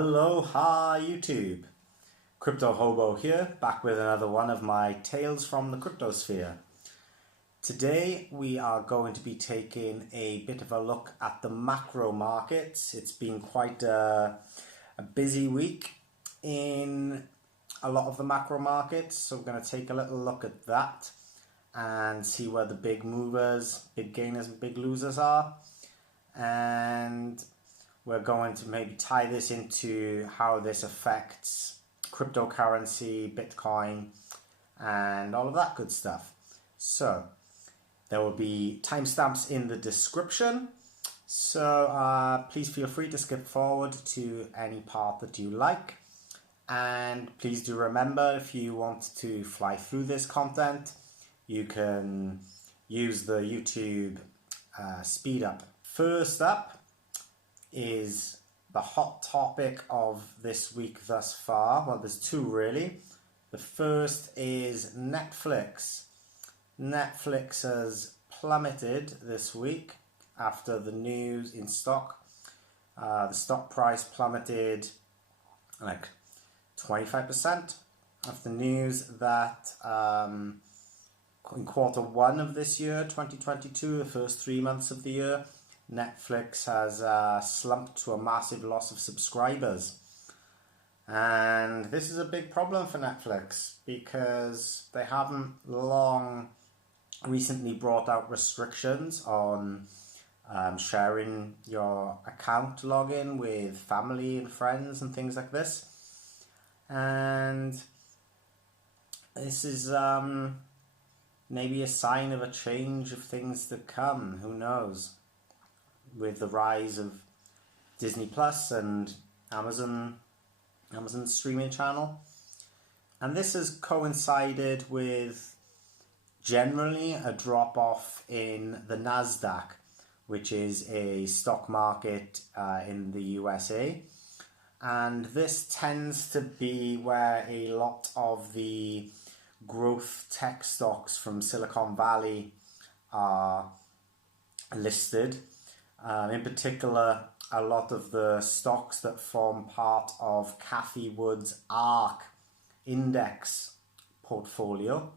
Aloha YouTube, Crypto Hobo here, back with another one of my tales from the cryptosphere. Today we are going to be taking a bit of a look at the macro markets. It's been quite a busy week in a lot of the macro markets, so we're going to take a little look at that and see where the big movers, big gainers and big losers are. And we're going to maybe tie this into how this affects cryptocurrency, Bitcoin, and all of that good stuff. So there will be timestamps in the description. So please feel free to skip forward to any part that you like. And please do remember, if you want to fly through this content, you can use the YouTube speed up. First up is the hot topic of this week thus far. Well, there's two really. The first is Netflix. Netflix has plummeted this week after the news in stock. The stock price plummeted like 25% after news that in quarter one of this year, 2022, the first 3 months of the year, Netflix has slumped to a massive loss of subscribers. And this is a big problem for Netflix because they haven't recently brought out restrictions on sharing your account login with family and friends and things like this. And this is maybe a sign of a change of things to come, who knows, with the rise of Disney Plus and Amazon's streaming channel. And this has coincided with generally a drop-off in the NASDAQ, which is a stock market in the USA. And this tends to be where a lot of the growth tech stocks from Silicon Valley are listed. In particular, a lot of the stocks that form part of Cathie Wood's ARK index portfolio.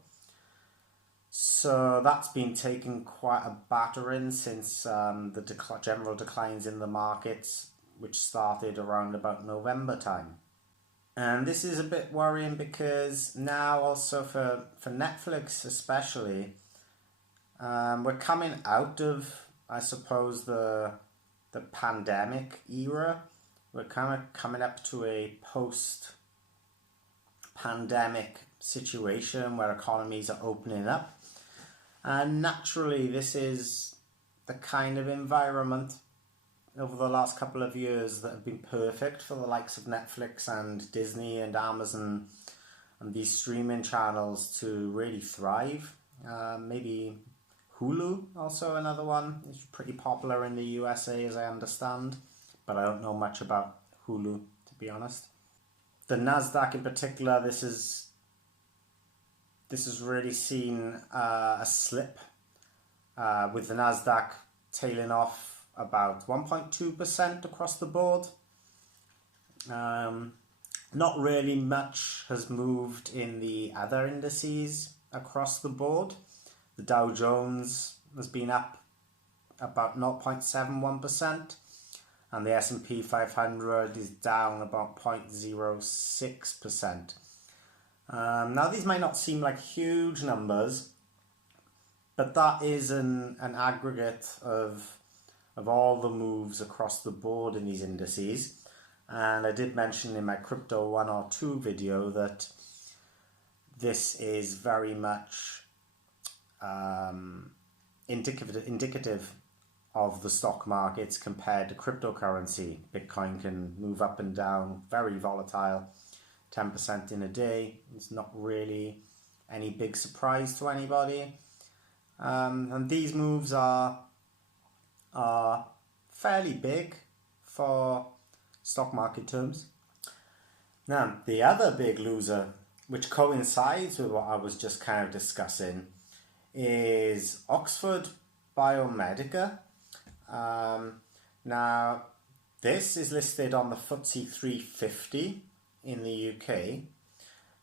So that's been taking quite a battering since the general declines in the markets, which started around about November time. And this is a bit worrying because now also for Netflix especially, we're coming out of, I suppose, the pandemic era. We're kind of coming up to a post-pandemic situation where economies are opening up. And naturally, this is the kind of environment over the last couple of years that have been perfect for the likes of Netflix and Disney and Amazon and these streaming channels to really thrive. Maybe Hulu, also another one. It's pretty popular in the USA, as I understand, but I don't know much about Hulu, to be honest. The NASDAQ in particular, this has really seen a slip, with the NASDAQ tailing off about 1.2% across the board. Not really much has moved in the other indices across the board. The Dow Jones has been up about 0.71%, and the S&P 500 is down about 0.06%. Now, these might not seem like huge numbers, but that is an aggregate of all the moves across the board in these indices. And I did mention in my Crypto 102 video that this is very much indicative of the stock markets compared to cryptocurrency. Bitcoin can move up and down, very volatile, 10% in a day. It's not really any big surprise to anybody. And these moves are fairly big for stock market terms. Now, the other big loser, which coincides with what I was just kind of discussing, is Oxford Biomedica. Now, this is listed on the FTSE 350 in the UK,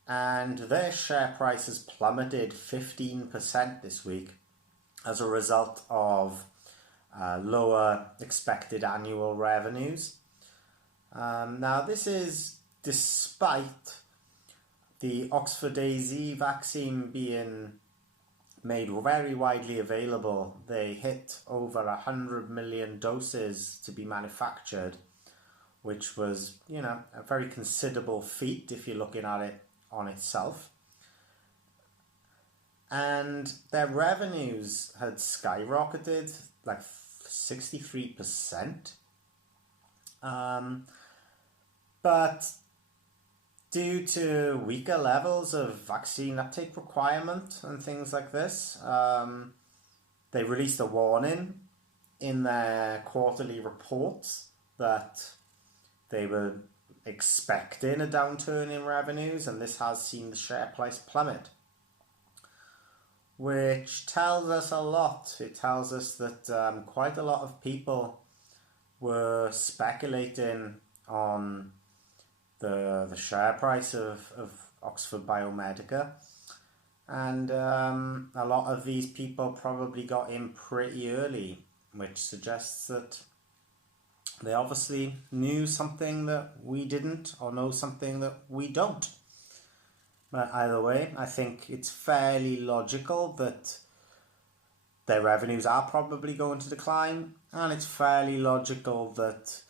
and their share price has plummeted 15% this week as a result of lower expected annual revenues. Now, this is despite the Oxford AZ vaccine being made very widely available. They hit over 100 million doses to be manufactured, which was, a very considerable feat if you're looking at it on itself. And their revenues had skyrocketed like 63%. But due to weaker levels of vaccine uptake requirement and things like this, they released a warning in their quarterly reports that they were expecting a downturn in revenues, and this has seen the share price plummet, which tells us a lot. It tells us that quite a lot of people were speculating on the share price of Oxford Biomedica, and a lot of these people probably got in pretty early, which suggests that they obviously knew something that we didn't, or know something that we don't. But either way, I think it's fairly logical that their revenues are probably going to decline, and it's fairly logical that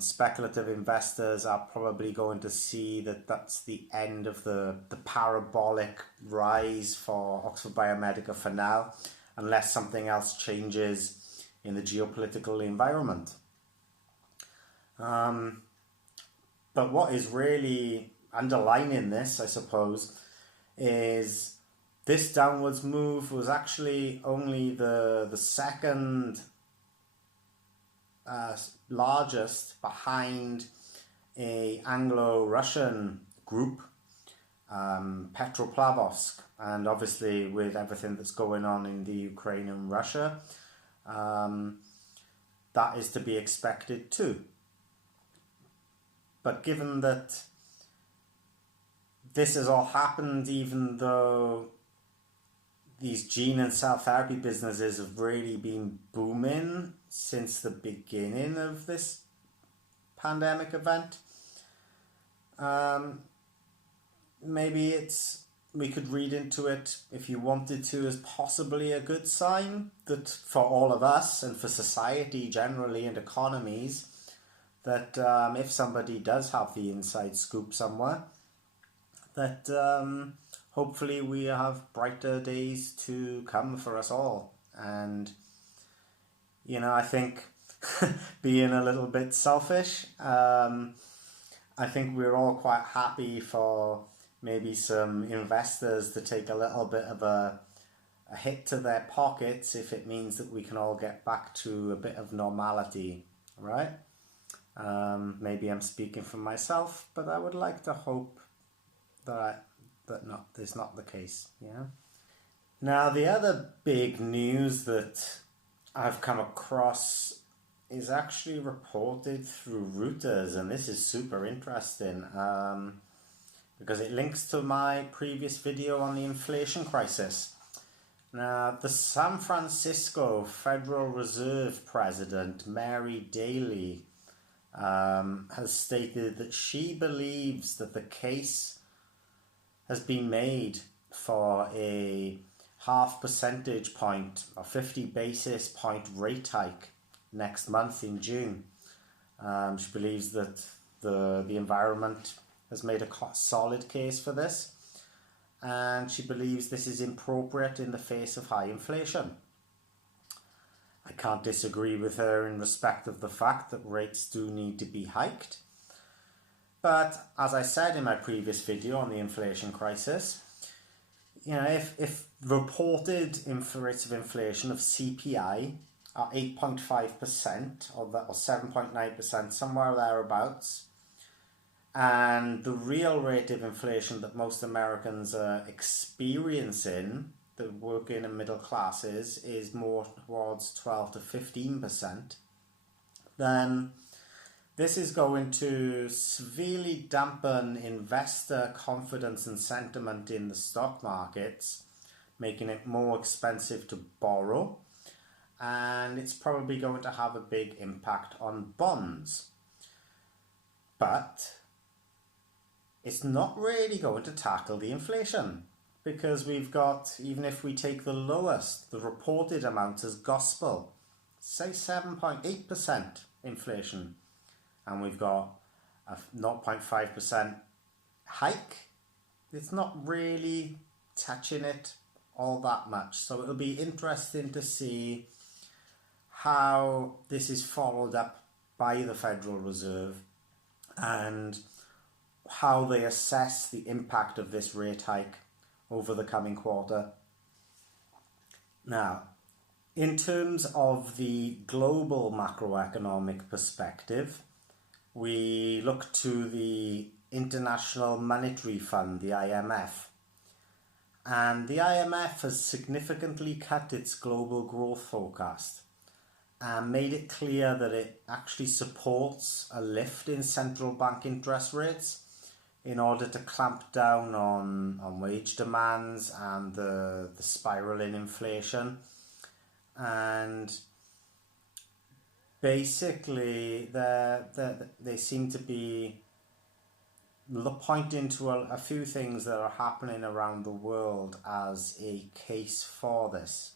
speculative investors are probably going to see that that's the end of the parabolic rise for Oxford Biomedica for now, unless something else changes in the geopolitical environment. But what is really underlining this, I suppose, is this downwards move was actually only the second largest behind a Anglo-Russian group, Petroleum, and obviously with everything that's going on in the Ukraine and Russia, that is to be expected too. But given that this has all happened even though these gene and cell therapy businesses have really been booming since the beginning of this pandemic event, maybe we could read into it, if you wanted to, as possibly a good sign that for all of us and for society generally and economies, that if somebody does have the inside scoop somewhere, that hopefully we have brighter days to come for us all. And I think being a little bit selfish, I think we're all quite happy for maybe some investors to take a little bit of a hit to their pockets if it means that we can all get back to a bit of normality, right? Maybe I'm speaking for myself, but I would like to hope that is not the case. Now, the other big news that I've come across is actually reported through Reuters, and this is super interesting because it links to my previous video on the inflation crisis. Now, the San Francisco Federal Reserve President, Mary Daly, has stated that she believes that the case has been made for a 0.5 percentage point or 50 basis point rate hike next month in June. She believes that the environment has made a solid case for this, and she believes this is appropriate in the face of high inflation. I can't disagree with her in respect of the fact that rates do need to be hiked. But as I said in my previous video on the inflation crisis, if reported rates of inflation of CPI are 8.5% or 7.9%, somewhere thereabouts, and the real rate of inflation that most Americans are experiencing, the working and middle classes, is more towards 12 to 15%, then this is going to severely dampen investor confidence and sentiment in the stock markets, making it more expensive to borrow, and it's probably going to have a big impact on bonds. But it's not really going to tackle the inflation, because we've got, even if we take the lowest, the reported amount as gospel, say 7.8% inflation, and we've got a 0.5% hike, it's not really touching it all that much. So it'll be interesting to see how this is followed up by the Federal Reserve and how they assess the impact of this rate hike over the coming quarter. Now, in terms of the global macroeconomic perspective, we look to the International Monetary Fund, the IMF. And the IMF has significantly cut its global growth forecast and made it clear that it actually supports a lift in central bank interest rates in order to clamp down on wage demands and the spiral in inflation. And basically they seem to be pointing to a few things that are happening around the world as a case for this.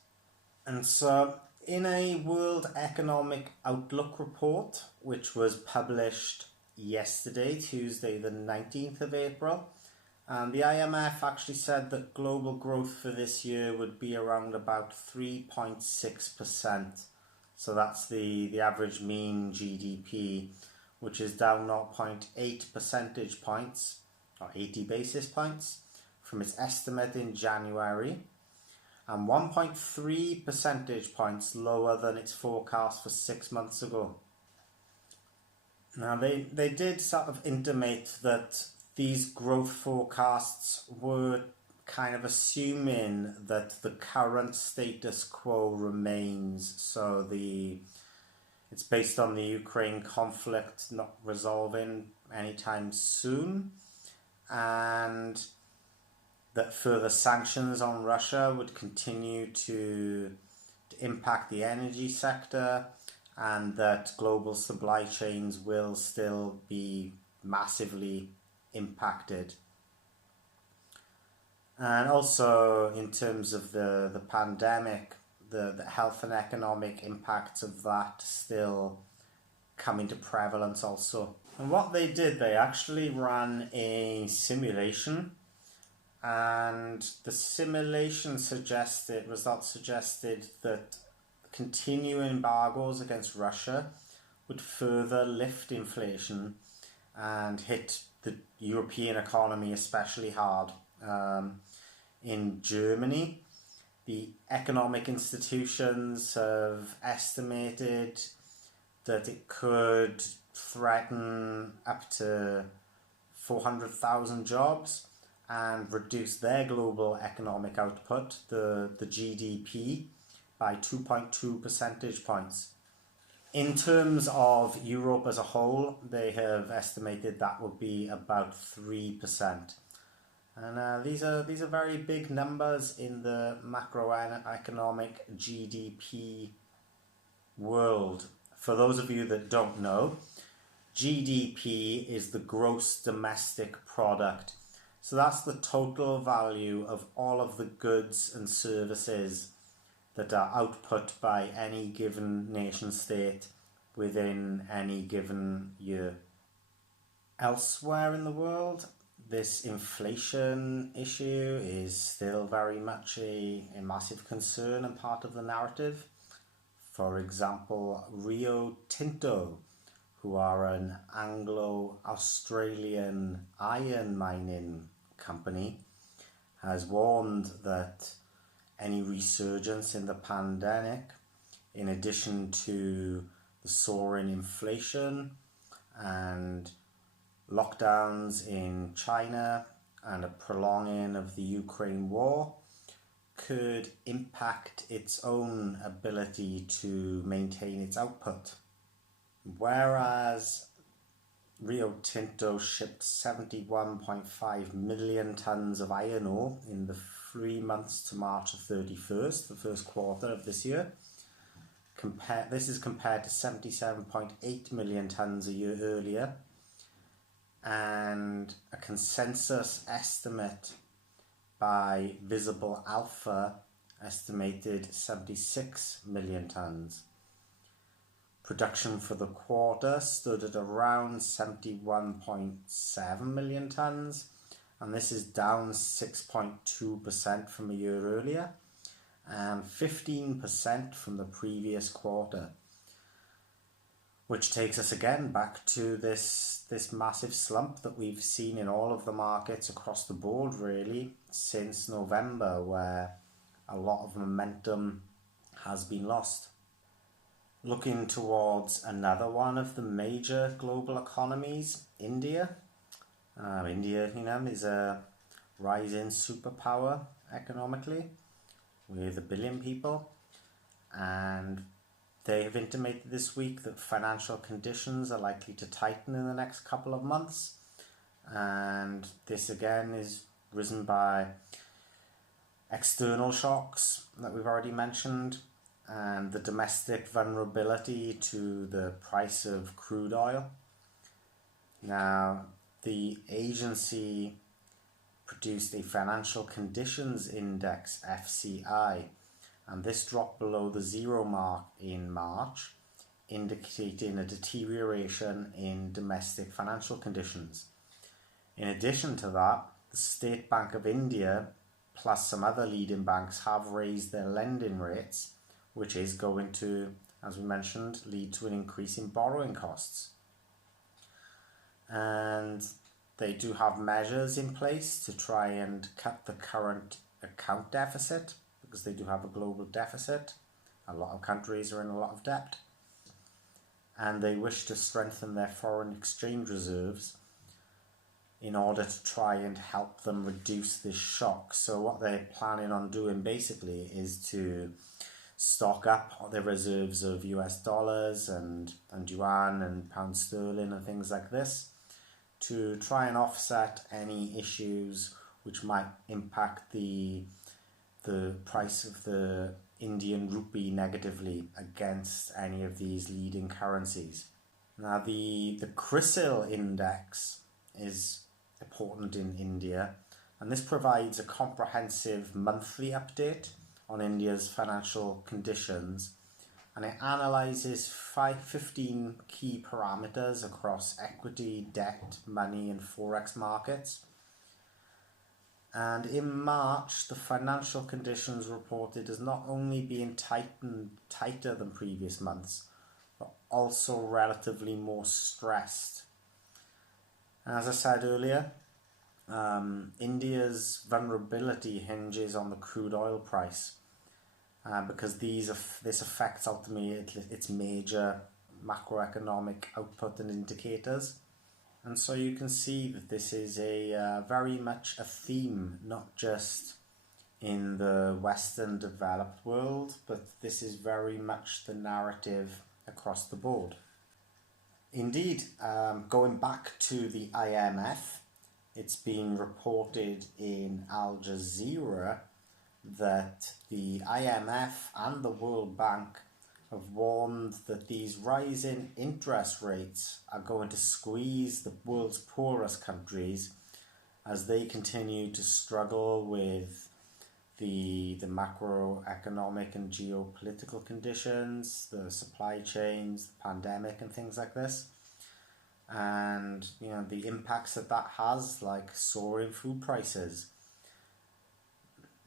And so in a World Economic Outlook report, which was published yesterday, Tuesday the 19th of April, the IMF actually said that global growth for this year would be around about 3.6%. So that's the average mean GDP, which is down 0.8 percentage points, or 80 basis points, from its estimate in January, and 1.3 percentage points lower than its forecast for 6 months ago. Now, they did sort of intimate that these growth forecasts were kind of assuming that the current status quo remains. So it's based on the Ukraine conflict not resolving anytime soon, and that further sanctions on Russia would continue to impact the energy sector, and that global supply chains will still be massively impacted. And also in terms of the pandemic, the health and economic impacts of that still come into prevalence also. And what they did, they actually ran a simulation, and the simulation results suggested that continuing embargoes against Russia would further lift inflation and hit the European economy especially hard. In Germany, the economic institutions have estimated that it could threaten up to 400,000 jobs and reduce their global economic output, the GDP, by 2.2 percentage points. In terms of Europe as a whole, they have estimated that would be about 3%. And these are very big numbers in the macroeconomic GDP world. For those of you that don't know, GDP is the gross domestic product. So that's the total value of all of the goods and services that are output by any given nation state within any given year. Elsewhere in the world, this inflation issue is still very much a massive concern and part of the narrative. For example, Rio Tinto, who are an Anglo-Australian iron mining company, has warned that any resurgence in the pandemic, in addition to the soaring inflation and lockdowns in China and a prolonging of the Ukraine war, could impact its own ability to maintain its output. Whereas Rio Tinto shipped 71.5 million tonnes of iron ore in the 3 months to March the 31st, the first quarter of this year. This is compared to 77.8 million tonnes a year earlier, and a consensus estimate by Visible Alpha estimated 76 million tonnes. Production for the quarter stood at around 71.7 million tonnes, and this is down 6.2% from a year earlier and 15% from the previous quarter, which takes us again back to this massive slump that we've seen in all of the markets across the board really since November, where a lot of momentum has been lost. Looking towards another one of the major global economies, India. India, is a rising superpower economically with 1 billion people, and they have intimated this week that financial conditions are likely to tighten in the next couple of months, and this again is risen by external shocks that we've already mentioned, and the domestic vulnerability to the price of crude oil. Now, the agency produced a financial conditions index, FCI, and this dropped below the 0 mark in March, indicating a deterioration in domestic financial conditions. In addition to that, the State Bank of India plus some other leading banks have raised their lending rates, which is going to, as we mentioned, lead to an increase in borrowing costs. And they do have measures in place to try and cut the current account deficit, because they do have a global deficit. A lot of countries are in a lot of debt. And they wish to strengthen their foreign exchange reserves in order to try and help them reduce this shock. So what they're planning on doing basically is to stock up their reserves of US dollars and yuan and pound sterling and things like this to try and offset any issues which might impact the price of the Indian rupee negatively against any of these leading currencies. Now the CRISIL index is important in India, and this provides a comprehensive monthly update on India's financial conditions, and it analyses 15 key parameters across equity, debt, money and forex markets. And in March, the financial conditions reported as not only being tighter than previous months, but also relatively more stressed. And as I said earlier, India's vulnerability hinges on the crude oil price, because this affects ultimately its major macroeconomic output and indicators. And so you can see that this is very much a theme, not just in the Western developed world, but this is very much the narrative across the board. Indeed, going back to the IMF, it's been reported in Al Jazeera that the IMF and the World Bank have warned that these rising interest rates are going to squeeze the world's poorest countries as they continue to struggle with the macroeconomic and geopolitical conditions, the supply chains, the pandemic and things like this. And the impacts that has, like soaring food prices.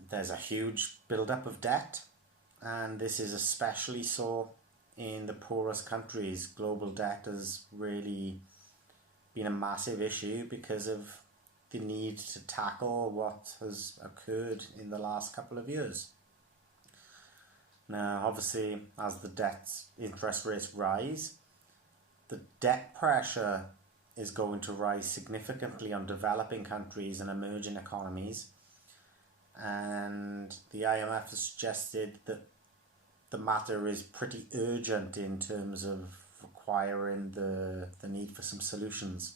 There's a huge buildup of debt, and this is especially so in the poorest countries. Global debt has really been a massive issue because of the need to tackle what has occurred in the last couple of years. Now, obviously, as the debt interest rates rise, the debt pressure is going to rise significantly on developing countries and emerging economies. And the IMF has suggested that the matter is pretty urgent in terms of requiring the need for some solutions.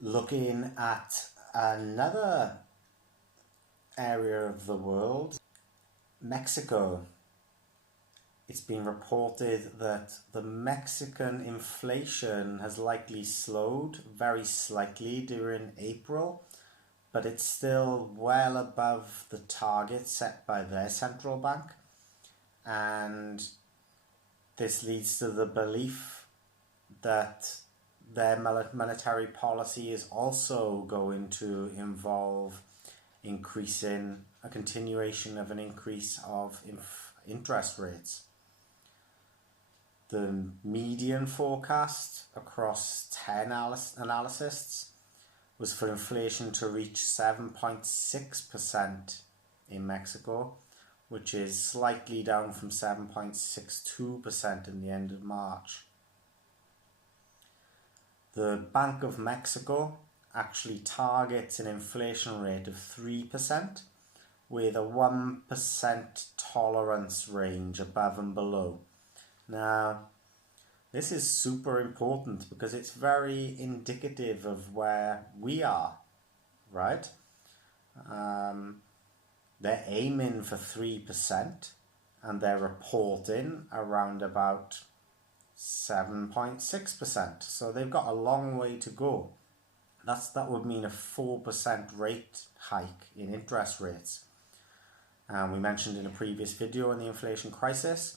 Looking at another area of the world, Mexico. It's been reported that the Mexican inflation has likely slowed very slightly during April, but it's still well above the target set by their central bank. And this leads to the belief that their monetary policy is also going to involve increasing a continuation of an increase of interest rates. The median forecast across 10 analysts was for inflation to reach 7.6% in Mexico, which is slightly down from 7.62% in the end of March. The Bank of Mexico actually targets an inflation rate of 3% with a 1% tolerance range above and below. Now, this is super important because it's very indicative of where we are, right? They're aiming for 3% and they're reporting around about 7.6%. So they've got a long way to go. That would mean a 4% rate hike in interest rates. And we mentioned in a previous video on the inflation crisis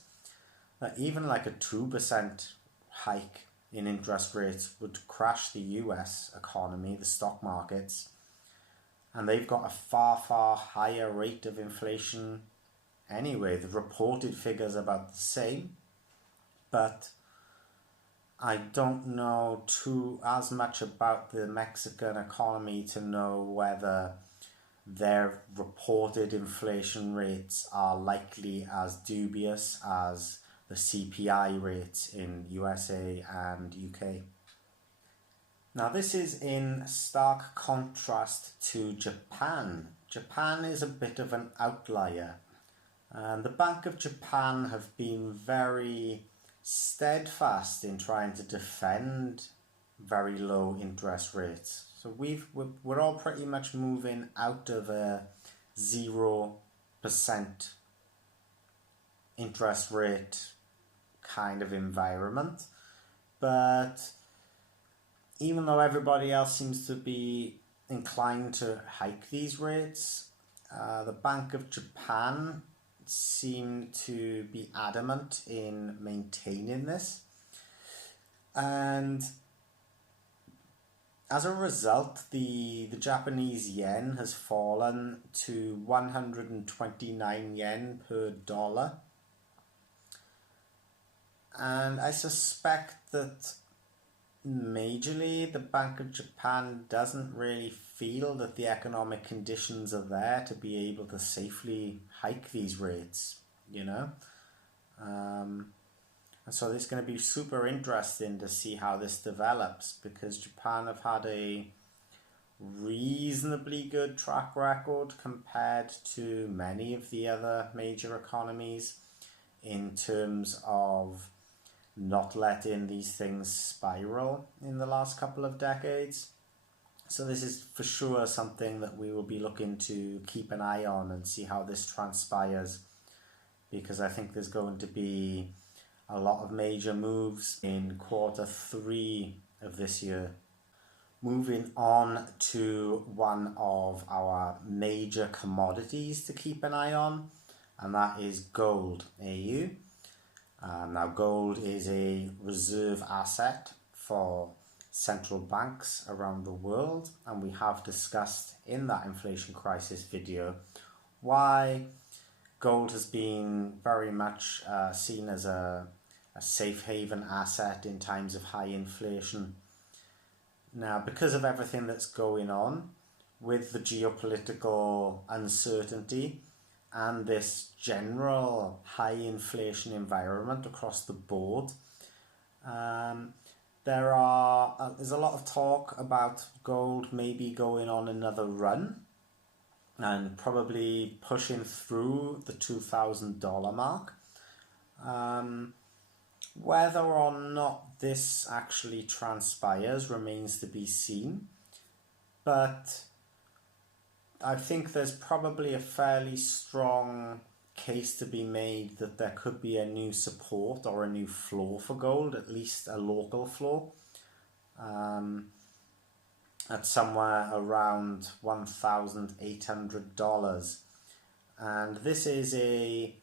that even like a 2% hike in interest rates would crash the US economy, the stock markets. And they've got a far, far higher rate of inflation anyway. The reported figures are about the same, but I don't know as much about the Mexican economy to know whether their reported inflation rates are likely as dubious as the CPI rates in USA and UK. Now this is in stark contrast to Japan. Japan is a bit of an outlier, and the Bank of Japan have been very steadfast in trying to defend very low interest rates. So we're all pretty much moving out of a 0% interest rate kind of environment. But even though everybody else seems to be inclined to hike these rates, the Bank of Japan seem to be adamant in maintaining this. And as a result, the Japanese yen has fallen to 129 yen per dollar. And I suspect that majorly the Bank of Japan doesn't really feel that the economic conditions are there to be able to safely hike these rates, you know. And so it's going to be super interesting to see how this develops, because Japan have had a reasonably good track record compared to many of the other major economies in terms of not letting these things spiral in the last couple of decades. So this is for sure something that we will be looking to keep an eye on and see how this transpires, because I think there's going to be a lot of major moves in Q3 of this year. Moving on to one of our major commodities to keep an eye on, and that is gold, AU. Now gold is a reserve asset for central banks around the world, and we have discussed in that inflation crisis video why gold has been very much seen as a safe haven asset in times of high inflation. Now, because of everything that's going on with the geopolitical uncertainty and this general high inflation environment across the board, there's a lot of talk about gold maybe going on another run and probably pushing through the $2,000 mark. Whether or not this actually transpires remains to be seen, but I think there's probably a fairly strong case to be made that there could be a new support or a new floor for gold, at least a local floor, at somewhere around $1,800. And this is a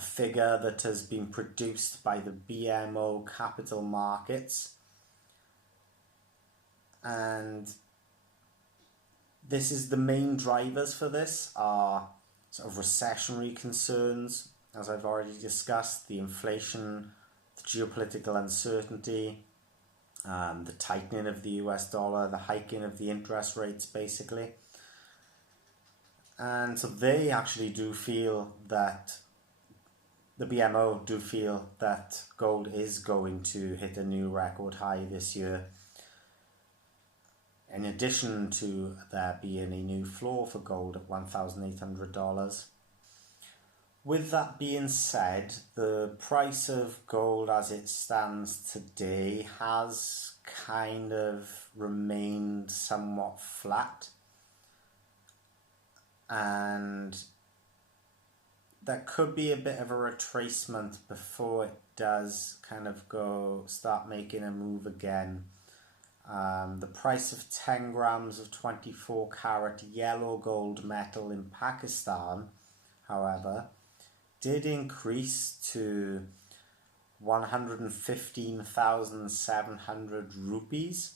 figure that has been produced by the BMO Capital Markets, and this is the main drivers for this are sort of recessionary concerns, as I've already discussed, the inflation, the geopolitical uncertainty, the tightening of the US dollar, the hiking of the interest rates basically. And so they actually do feel that, the BMO do feel that gold is going to hit a new record high this year, in addition to there being a new floor for gold at $1,800. With that being said, the price of gold as it stands today has kind of remained somewhat flat, and there could be a bit of a retracement before it does kind of start making a move again. The price of 10 grams of 24 karat yellow gold metal in Pakistan, however, did increase to 115,700 rupees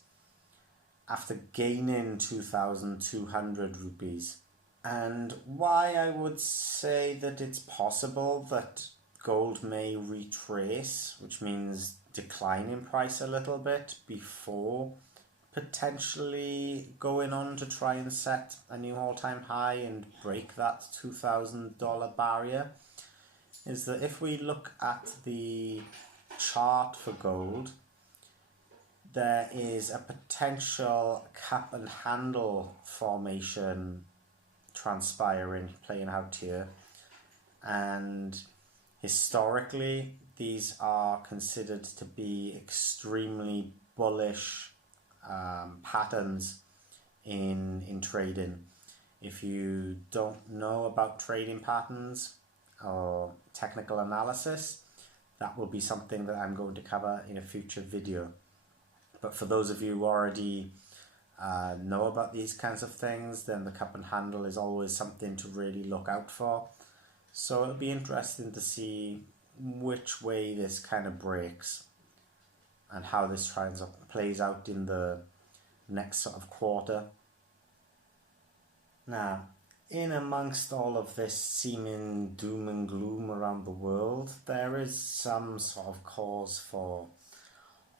after gaining 2,200 rupees. And why I would say that it's possible that gold may retrace, which means decline in price a little bit before potentially going on to try and set a new all-time high and break that $2,000 barrier, is that if we look at the chart for gold, there is a potential cap and handle formation playing out here, and historically these are considered to be extremely bullish patterns in trading. If you don't know about trading patterns or technical analysis, that will be something that I'm going to cover in a future video. But for those of you who already know about these kinds of things, then the cup and handle is always something to really look out for. So it'll be interesting to see which way this kind of breaks and how this plays out in the next sort of quarter. Now, in amongst all of this seeming doom and gloom around the world, there is some sort of cause for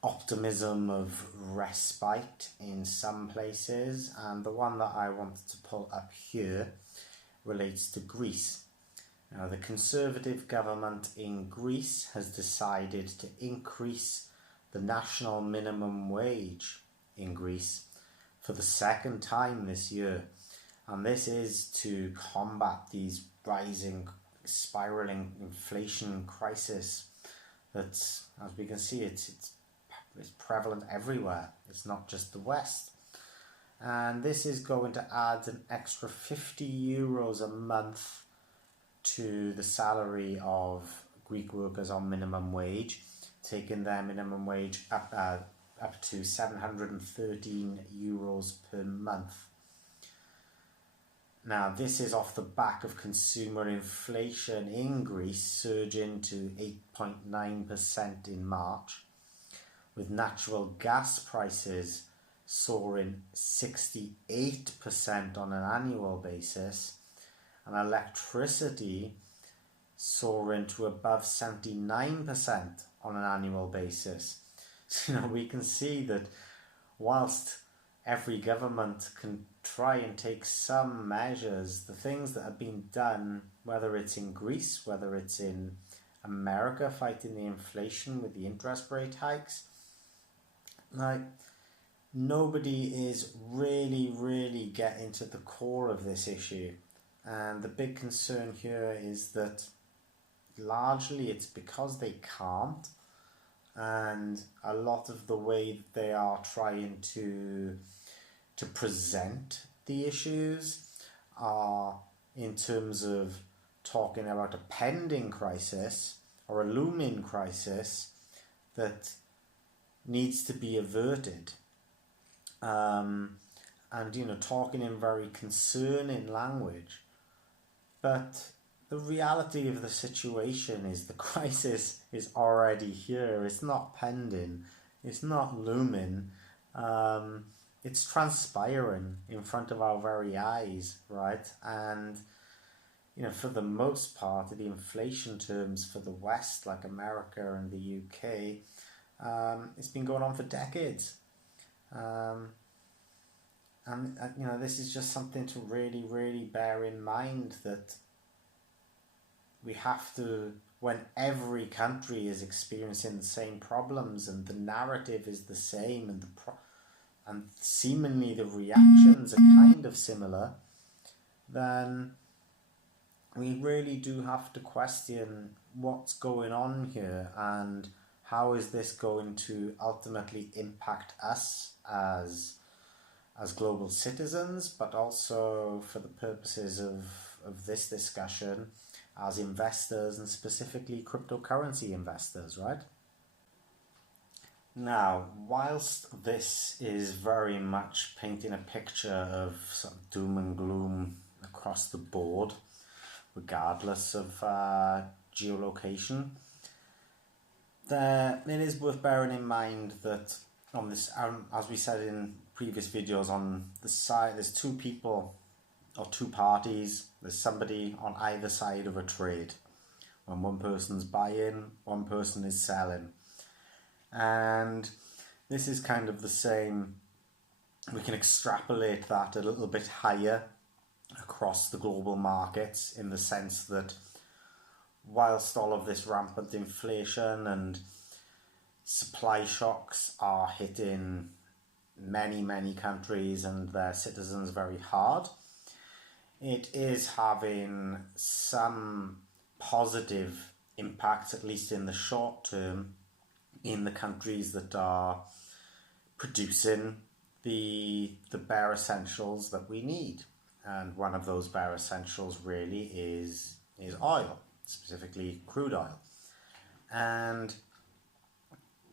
optimism of respite in some places, and the one that I wanted to pull up here relates to Greece. Now, the Conservative government in Greece has decided to increase the national minimum wage in Greece for the second time this year, and this is to combat these rising, spiraling inflation crisis that's, as we can see, it's prevalent everywhere. It's not just the West. And this is going to add an extra €50 a month to the salary of Greek workers on minimum wage, taking their minimum wage up to €713 per month. Now, this is off the back of consumer inflation in Greece surging to 8.9% in March, with natural gas prices soaring 68% on an annual basis, and electricity soaring to above 79% on an annual basis. So, we can see that whilst every government can try and take some measures, the things that have been done, whether it's in Greece, whether it's in America fighting the inflation with the interest rate hikes, nobody is really getting to the core of this issue. And the big concern here is that largely it's because they can't. and a lot of the way they are trying to present the issues are in terms of talking about a pending crisis or a looming crisis that needs to be averted, and talking in very concerning language. But the reality of the situation is the crisis is already here. It's not pending, it's not looming, it's transpiring in front of our very eyes, right? And for the most part, the inflation terms for the West, like America and the UK, it's been going on for decades. And this is just something to really, really bear in mind, that we have to, when every country is experiencing the same problems and the narrative is the same and seemingly the reactions are kind of similar, then we really do have to question what's going on here and how is this going to ultimately impact us as global citizens, but also for the purposes of this discussion as investors, and specifically cryptocurrency investors, right? Now, whilst this is very much painting a picture of sort of doom and gloom across the board, regardless of geolocation, it is worth bearing in mind that on this, as we said in previous videos, on the side there's two people or two parties. There's somebody on either side of a trade. When one person's buying, one person is selling. And this is kind of the same. We can extrapolate that a little bit higher across the global markets, in the sense that whilst all of this rampant inflation and supply shocks are hitting many, many countries and their citizens very hard, it is having some positive impacts, at least in the short term, in the countries that are producing the bare essentials that we need. And one of those bare essentials really is oil, specifically crude oil. And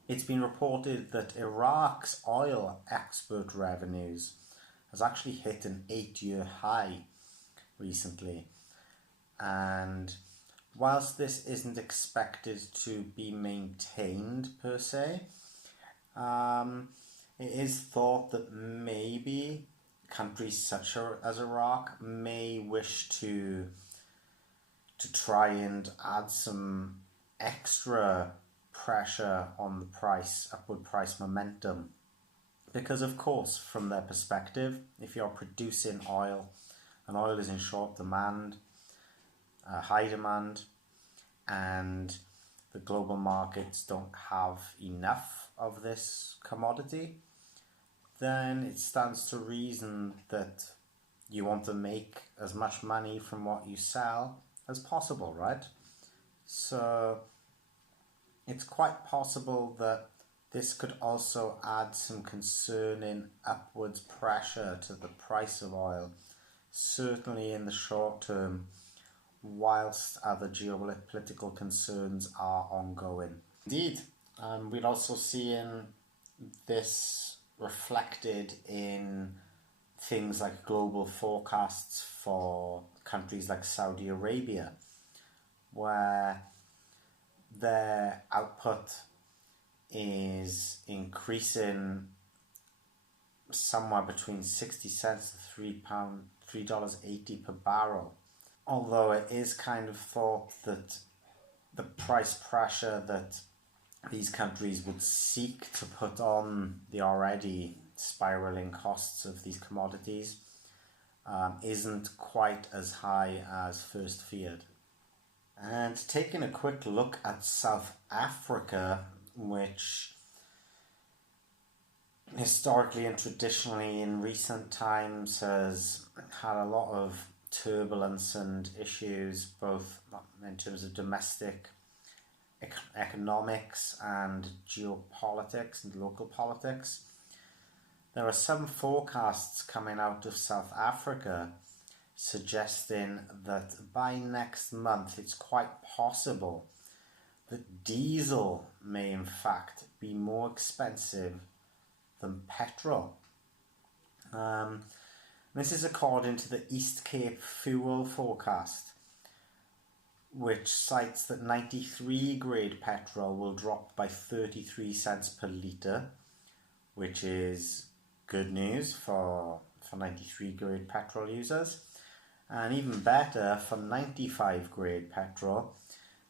it's been reported that Iraq's oil export revenues has actually hit an 8-year high recently. And whilst this isn't expected to be maintained per se, it is thought that maybe countries such as Iraq may wish to try and add some extra pressure on the price, upward price momentum. Because of course, from their perspective, if you're producing oil and oil is in short demand, high demand, and the global markets don't have enough of this commodity, then it stands to reason that you want to make as much money from what you sell as possible, right? So it's quite possible that this could also add some concerning upwards pressure to the price of oil, certainly in the short term, whilst other geopolitical concerns are ongoing. Indeed, we're also seeing this reflected in things like global forecasts for countries like Saudi Arabia, where their output is increasing somewhere between 60 cents to $3.80 per barrel. Although it is kind of thought that the price pressure that these countries would seek to put on the already spiraling costs of these commodities isn't quite as high as first feared. And taking a quick look at South Africa, which historically and traditionally in recent times has had a lot of turbulence and issues, both in terms of domestic economics and geopolitics and local politics, there are some forecasts coming out of South Africa suggesting that by next month it's quite possible that diesel may in fact be more expensive than petrol. This is according to the East Cape fuel forecast, which cites that 93 grade petrol will drop by 33 cents per litre, which is good news for 93 grade petrol users, and even better for 95 grade petrol.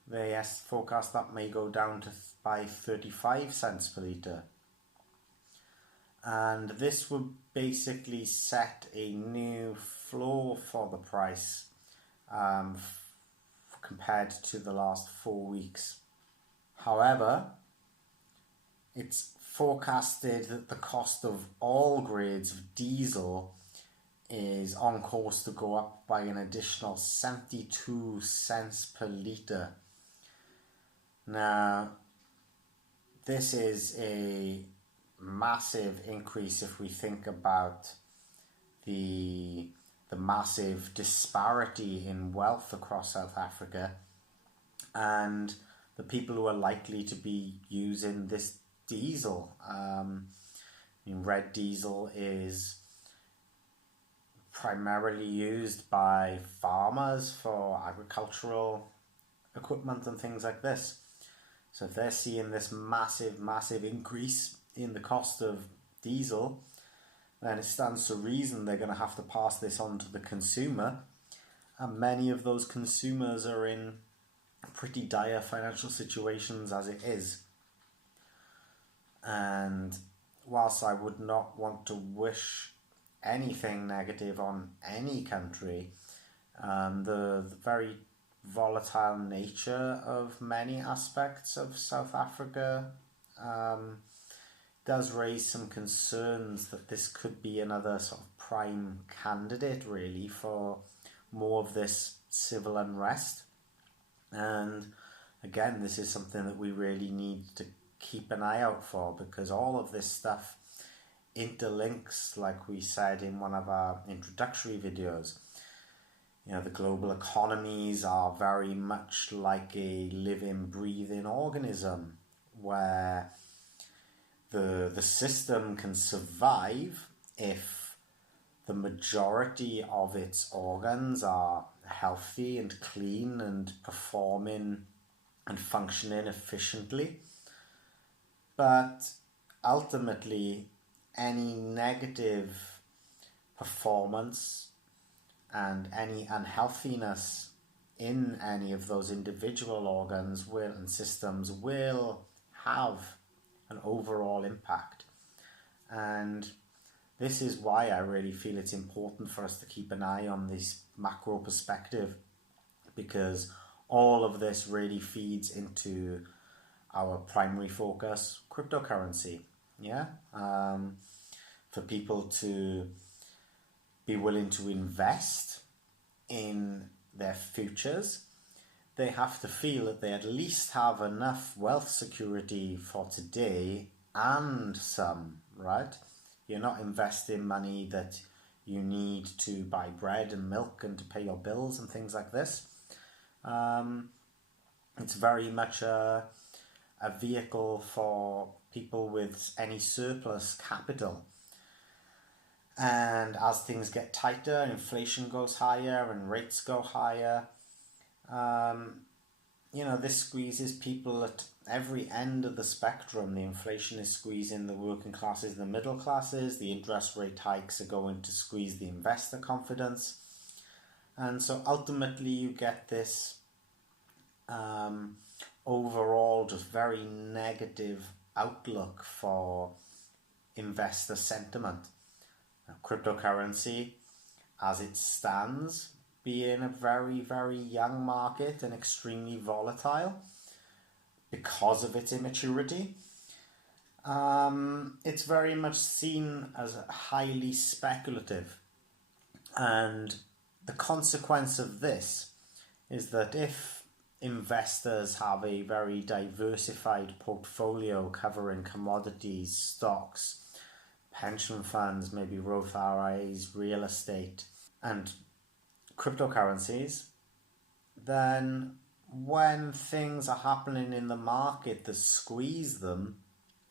They forecast that may go down by 35 cents per litre. And this would basically set a new floor for the price compared to the last 4 weeks. However, it's forecasted that the cost of all grades of diesel is on course to go up by an additional 72 cents per litre. Now, this is a massive increase if we think about the massive disparity in wealth across South Africa and the people who are likely to be using this diesel. Red diesel is primarily used by farmers for agricultural equipment and things like this. So if they're seeing this massive increase in the cost of diesel, then it stands to reason they're going to have to pass this on to the consumer, and many of those consumers are in pretty dire financial situations as it is. And whilst I would not want to wish anything negative on any country, the very volatile nature of many aspects of South Africa does raise some concerns that this could be another sort of prime candidate really for more of this civil unrest. And again, this is something that we really need to keep an eye out for, because all of this stuff interlinks, like we said in one of our introductory videos. The global economies are very much like a living, breathing organism where the system can survive if the majority of its organs are healthy and clean and performing and functioning efficiently. But ultimately, any negative performance and any unhealthiness in any of those individual organs and systems will have an overall impact. And this is why I really feel it's important for us to keep an eye on this macro perspective, because all of this really feeds into our primary focus, cryptocurrency. For people to be willing to invest in their futures, they have to feel that they at least have enough wealth security for today and some, right? You're not investing money that you need to buy bread and milk and to pay your bills and things like this. It's very much a vehicle for people with any surplus capital. And as things get tighter, inflation goes higher and rates go higher, this squeezes people at every end of the spectrum. The inflation is squeezing the working classes, the middle classes. The interest rate hikes are going to squeeze the investor confidence. And so ultimately you get this overall just very negative outlook for investor sentiment. Now, cryptocurrency, as it stands, being a very, very young market and extremely volatile because of its immaturity, it's very much seen as highly speculative. And the consequence of this is that if investors have a very diversified portfolio covering commodities, stocks, pension funds, maybe Roth IRAs, real estate, and cryptocurrencies, then when things are happening in the market that squeeze them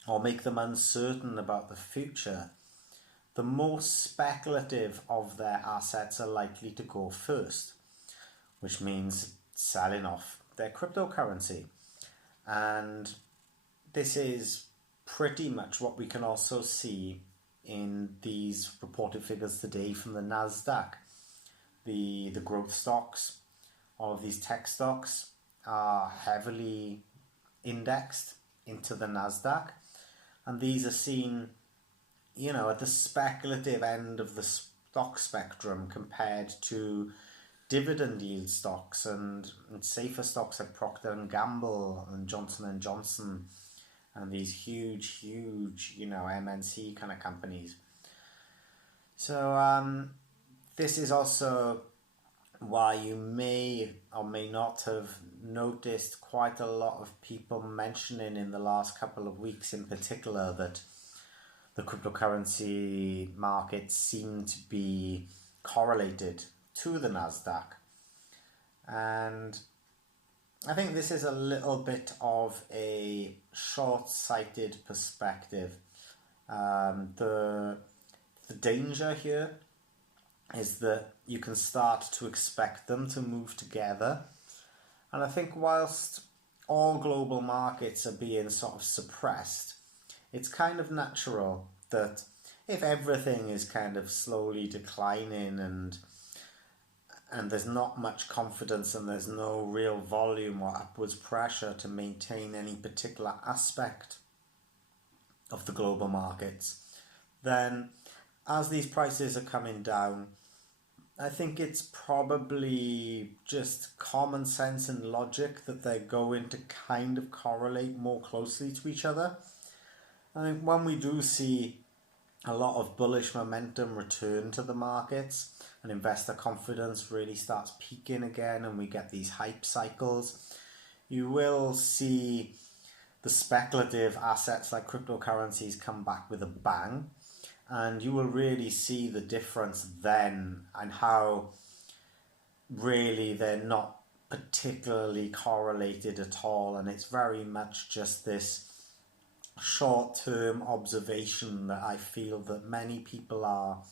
or make them uncertain about the future, the most speculative of their assets are likely to go first, which means selling off their cryptocurrency. And this is pretty much what we can also see in these reported figures today from the NASDAQ. The growth stocks, all of these tech stocks, are heavily indexed into the NASDAQ, and these are seen, at the speculative end of the stock spectrum compared to dividend yield stocks and safer stocks like Procter and Gamble and Johnson and Johnson and these huge, MNC kind of companies. So this is also why you may or may not have noticed quite a lot of people mentioning in the last couple of weeks in particular that the cryptocurrency markets seem to be correlated to the NASDAQ. And I think this is a little bit of a short-sighted perspective. The danger here is that you can start to expect them to move together. And I think whilst all global markets are being sort of suppressed, it's kind of natural that if everything is kind of slowly declining and there's not much confidence and there's no real volume or upwards pressure to maintain any particular aspect of the global markets, then as these prices are coming down, I think it's probably just common sense and logic that they're going to kind of correlate more closely to each other. I think when we do see a lot of bullish momentum return to the markets and investor confidence really starts peaking again and we get these hype cycles, you will see the speculative assets like cryptocurrencies come back with a bang. And you will really see the difference then and how really they're not particularly correlated at all. And it's very much just this short-term observation that I feel that many people are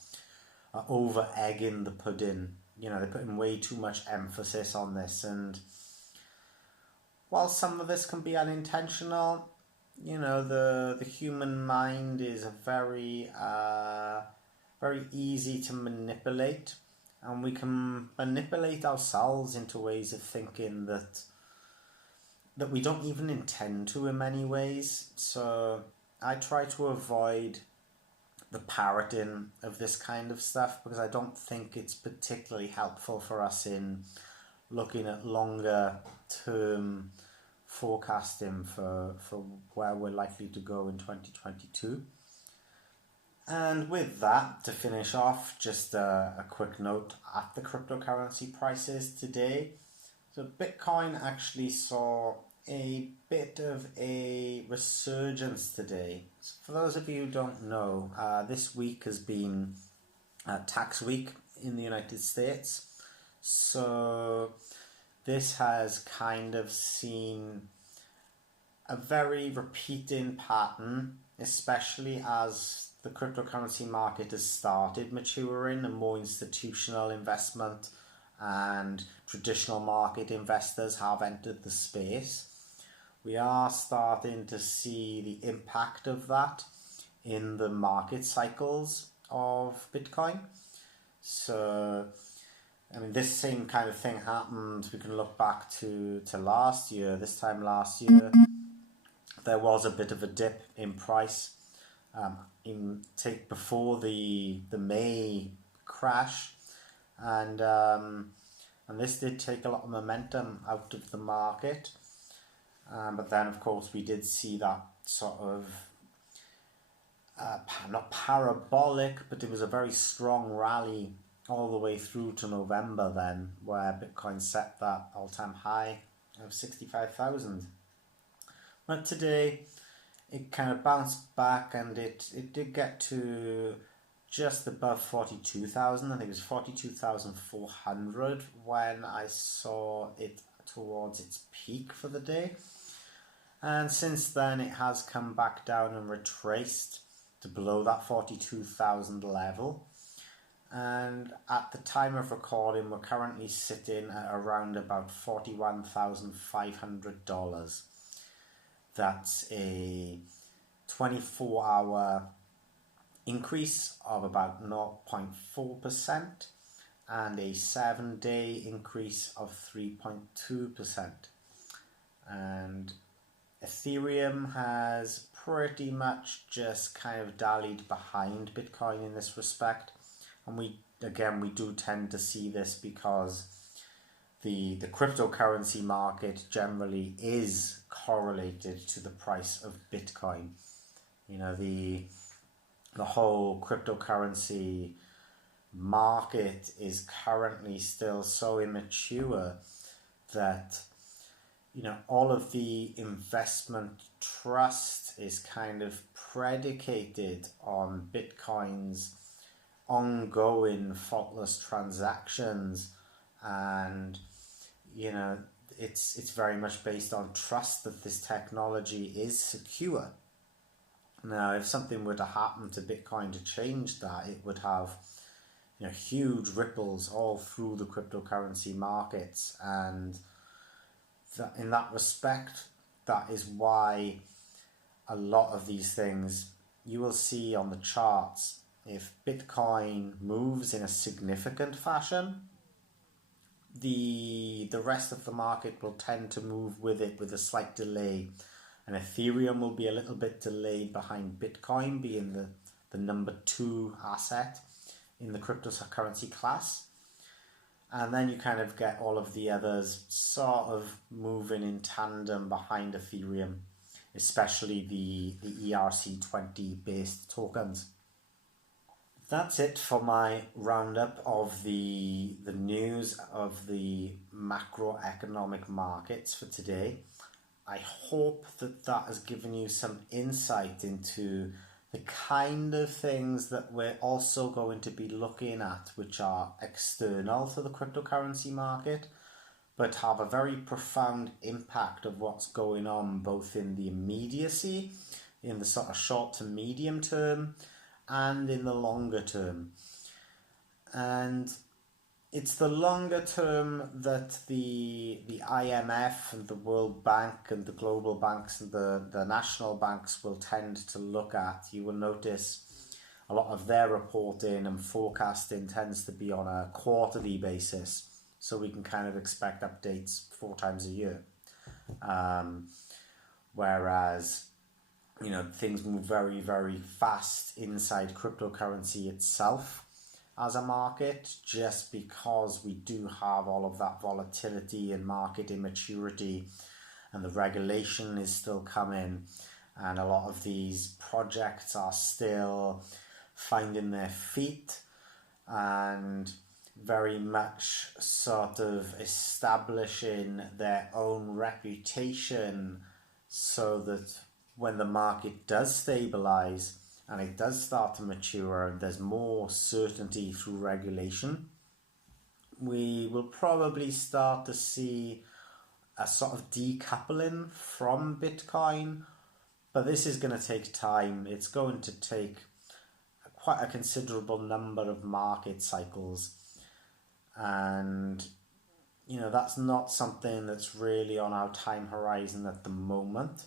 over-egging the pudding. They're putting way too much emphasis on this. And while some of this can be unintentional, the human mind is very easy to manipulate, and we can manipulate ourselves into ways of thinking that we don't even intend to in many ways. So I try to avoid the parroting of this kind of stuff because I don't think it's particularly helpful for us in looking at longer term forecasting for where we're likely to go in 2022. And with that, to finish off, just a quick note at the cryptocurrency prices today. So Bitcoin actually saw a bit of a resurgence today. So for those of you who don't know, this week has been tax week in the United States. So this has kind of seen a very repeating pattern, especially as the cryptocurrency market has started maturing and more institutional investment and traditional market investors have entered the space. We are starting to see the impact of that in the market cycles of Bitcoin. So this same kind of thing happened. We can look back to last year. This time last year, there was a bit of a dip in price before the May crash, and this did take a lot of momentum out of the market. But then, of course, we did see that sort of not parabolic, but it was a very strong rally all the way through to November then, where Bitcoin set that all-time high of 65,000. But today it kind of bounced back, and it did get to just above 42,000. I think it was 42,400 when I saw it towards its peak for the day. And since then it has come back down and retraced to below that 42,000 level. And at the time of recording, we're currently sitting at around about $41,500. That's a 24-hour increase of about 0.4% and a 7-day increase of 3.2%. And Ethereum has pretty much just kind of dallied behind Bitcoin in this respect. And we do tend to see this because the cryptocurrency market generally is correlated to the price of Bitcoin. You know, the whole cryptocurrency market is currently still so immature that, you know, all of the investment trust is kind of predicated on Bitcoin's ongoing faultless transactions, and you know, it's very much based on trust that this technology is secure. Now, if something were to happen to Bitcoin to change that, it would have, you know, huge ripples all through the cryptocurrency markets, and in that respect, that is why a lot of these things you will see on the charts. If Bitcoin moves in a significant fashion, the rest of the market will tend to move with it with a slight delay. And Ethereum will be a little bit delayed behind Bitcoin, being the number 2 asset in the cryptocurrency class. And then you kind of get all of the others sort of moving in tandem behind Ethereum, especially the ERC20 based tokens. That's it for my roundup of the news of the macroeconomic markets for today. I hope that has given you some insight into the kind of things that we're also going to be looking at, which are external to the cryptocurrency market, but have a very profound impact of what's going on both in the immediacy, in the sort of short to medium term, and in the longer term. And it's the longer term that the IMF and the World Bank and the global banks and the national banks will tend to look at. You will notice a lot of their reporting and forecasting tends to be on a quarterly basis, so we can kind of expect updates 4 times a year. Whereas, you know, things move very, very fast inside cryptocurrency itself as a market, just because we do have all of that volatility and market immaturity, and the regulation is still coming, and a lot of these projects are still finding their feet and very much sort of establishing their own reputation, so that when the market does stabilize and it does start to mature and there's more certainty through regulation, we will probably start to see a sort of decoupling from Bitcoin. But this is going to take time. It's going to take quite a considerable number of market cycles. And, you know, that's not something that's really on our time horizon at the moment.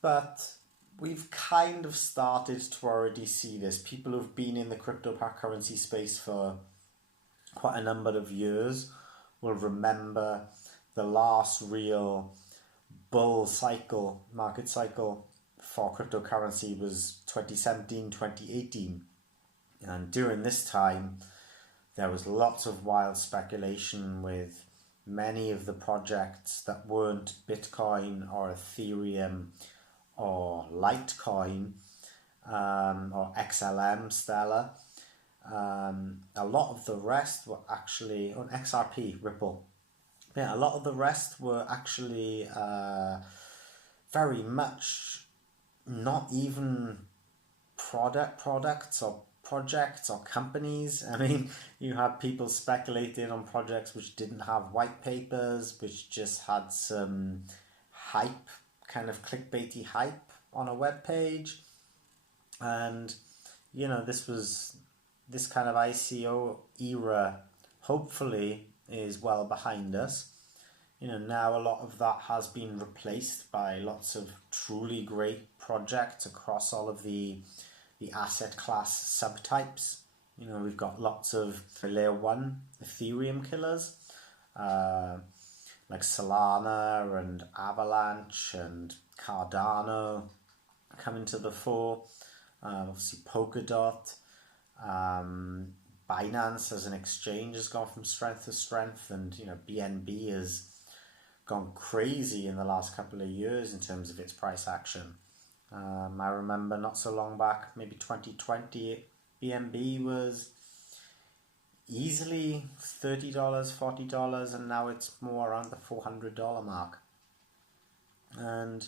But we've kind of started to already see this. People who've been in the cryptocurrency space for quite a number of years will remember the last real bull cycle, market cycle for cryptocurrency was 2017, 2018. And during this time, there was lots of wild speculation with many of the projects that weren't Bitcoin or Ethereum or Litecoin or XLM, Stellar. A lot of the rest were actually on XRP, Ripple. Yeah, a lot of the rest were actually very much not even products or projects or companies. I mean, you had people speculating on projects which didn't have white papers, which just had some hype, kind of clickbaity hype on a web page. And this kind of ICO era hopefully is well behind us. Now a lot of that has been replaced by lots of truly great projects across all of the asset class subtypes. We've got lots of layer 1 Ethereum killers, like Solana and Avalanche and Cardano coming to the fore. Obviously Polkadot. Binance as an exchange has gone from strength to strength, and BNB has gone crazy in the last couple of years in terms of its price action. I remember not so long back, maybe 2020, BNB was easily $30, $40, and now it's more around the $400 mark. And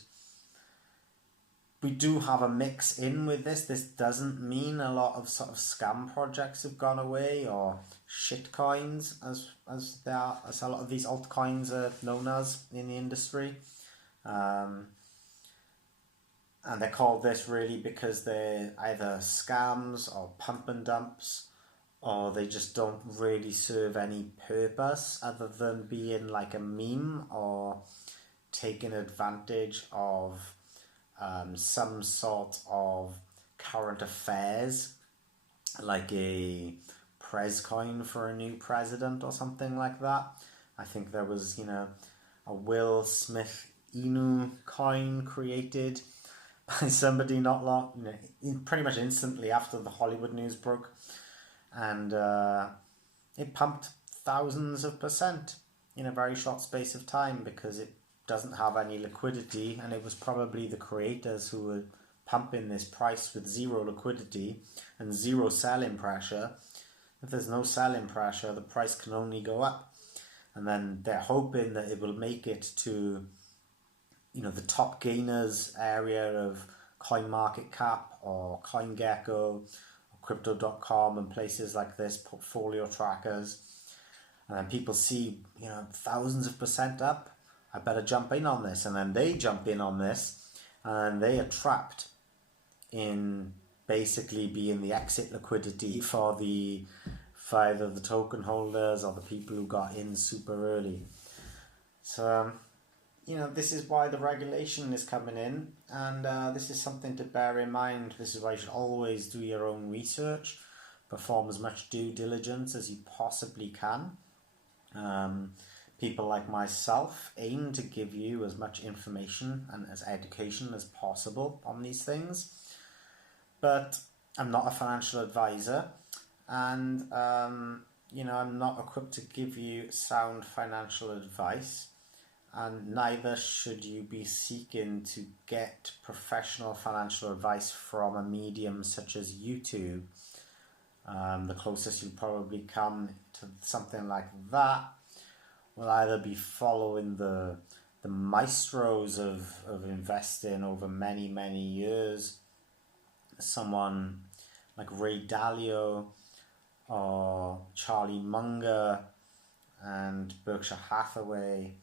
we do have a mix in with this. This doesn't mean a lot of sort of scam projects have gone away, or shit coins as a lot of these altcoins are known as in the industry. And they're called this really because they're either scams or pump and dumps, or they just don't really serve any purpose other than being like a meme or taking advantage of some sort of current affairs, like a prez coin for a new president or something like that. I think there was, a Will Smith Inu coin created by somebody not long, pretty much instantly after the Hollywood news broke, and it pumped thousands of percent in a very short space of time because it doesn't have any liquidity, and it was probably the creators who were pumping this price with zero liquidity and zero selling pressure. If there's no selling pressure, the price can only go up, and then they're hoping that it will make it to the top gainers area of CoinMarketCap or CoinGecko or Crypto.com and places like this, portfolio trackers, and then people see thousands of percent up. I better jump in on this, and then they jump in on this, and they are trapped in basically being the exit liquidity for either the token holders or the people who got in super early. So this is why the regulation is coming in, and this is something to bear in mind. This is why you should always do your own research, perform as much due diligence as you possibly can. People like myself aim to give you as much information and as education as possible on these things, but I'm not a financial advisor, and I'm not equipped to give you sound financial advice, and neither should you be seeking to get professional financial advice from a medium such as YouTube. The closest you'll probably come to something like that will either be following the maestros of investing over many, many years, someone like Ray Dalio or Charlie Munger and Berkshire Hathaway,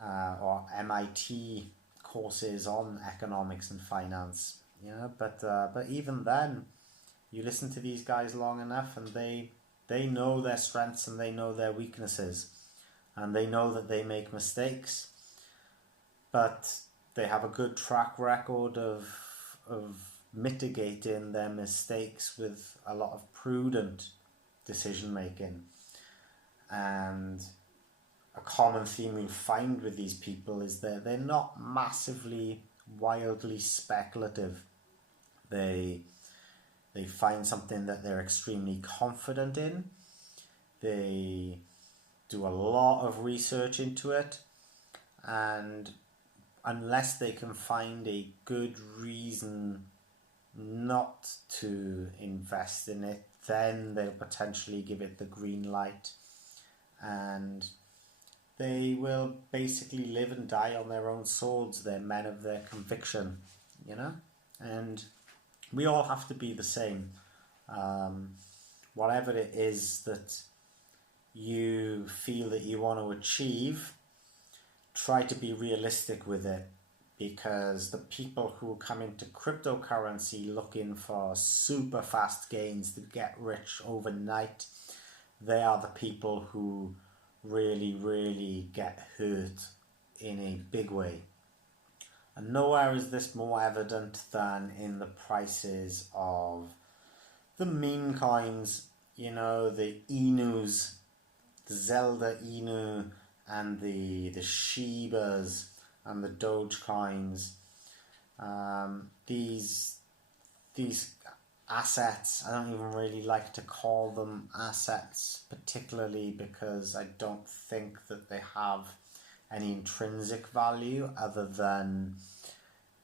or MIT courses on economics and finance. But even then, you listen to these guys long enough, and they know their strengths and they know their weaknesses, and they know that they make mistakes, but they have a good track record of mitigating their mistakes with a lot of prudent decision making. And a common theme we find with these people is that they're not massively wildly speculative. They find something that they're extremely confident in. They do a lot of research into it, and unless they can find a good reason not to invest in it, then they'll potentially give it the green light. And they will basically live and die on their own swords. They're men of their conviction, you know, and we all have to be the same. Whatever it is that you feel that you want to achieve, try to be realistic with it, because the people who come into cryptocurrency looking for super fast gains to get rich overnight, they are the people who really get hurt in a big way. And nowhere is this more evident than in the prices of the meme coins, you know, the Inus, the Zelda Inu, and the Shibas and the Dogecoins. These assets, I don't even really like to call them assets, particularly because I don't think that they have any intrinsic value other than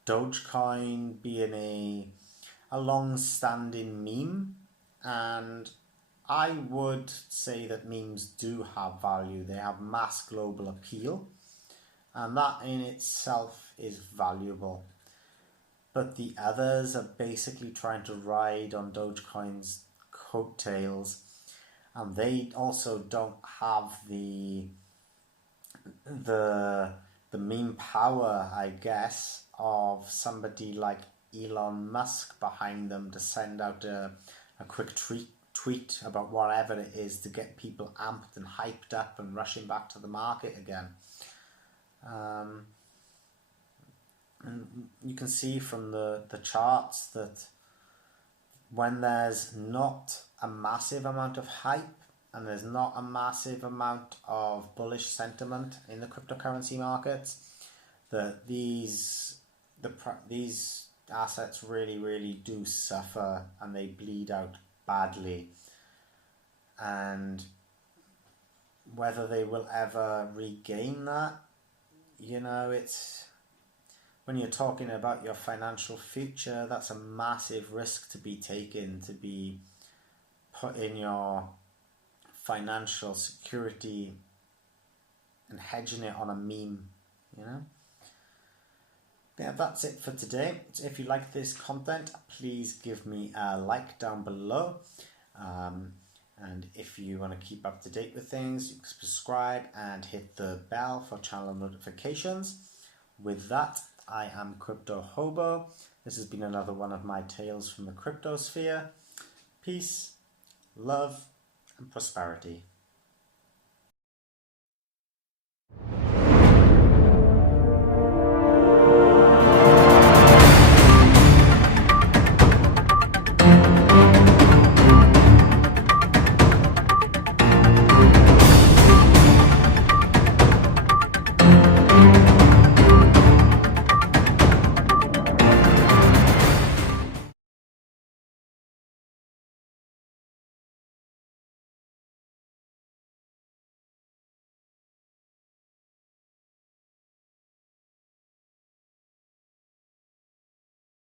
Dogecoin being a long-standing meme, and I would say that memes do have value. They have mass global appeal, and that in itself is valuable. But the others are basically trying to ride on Dogecoin's coattails, and they also don't have the meme power, I guess, of somebody like Elon Musk behind them to send out a quick tweet about whatever it is to get people amped and hyped up and rushing back to the market again. And you can see from the charts that when there's not a massive amount of hype and there's not a massive amount of bullish sentiment in the cryptocurrency markets, that these assets really do suffer and they bleed out badly. And whether they will ever regain that, you know, it's when you're talking about your financial future, that's a massive risk to be taken, to be putting your financial security and hedging it on a meme, you know. Yeah, that's it for today. So if you like this content, please give me a like down below. And if you want to keep up to date with things, you can subscribe and hit the bell for channel notifications. With that, I am Crypto Hobo. This has been another one of my tales from the cryptosphere. Peace, love, and prosperity.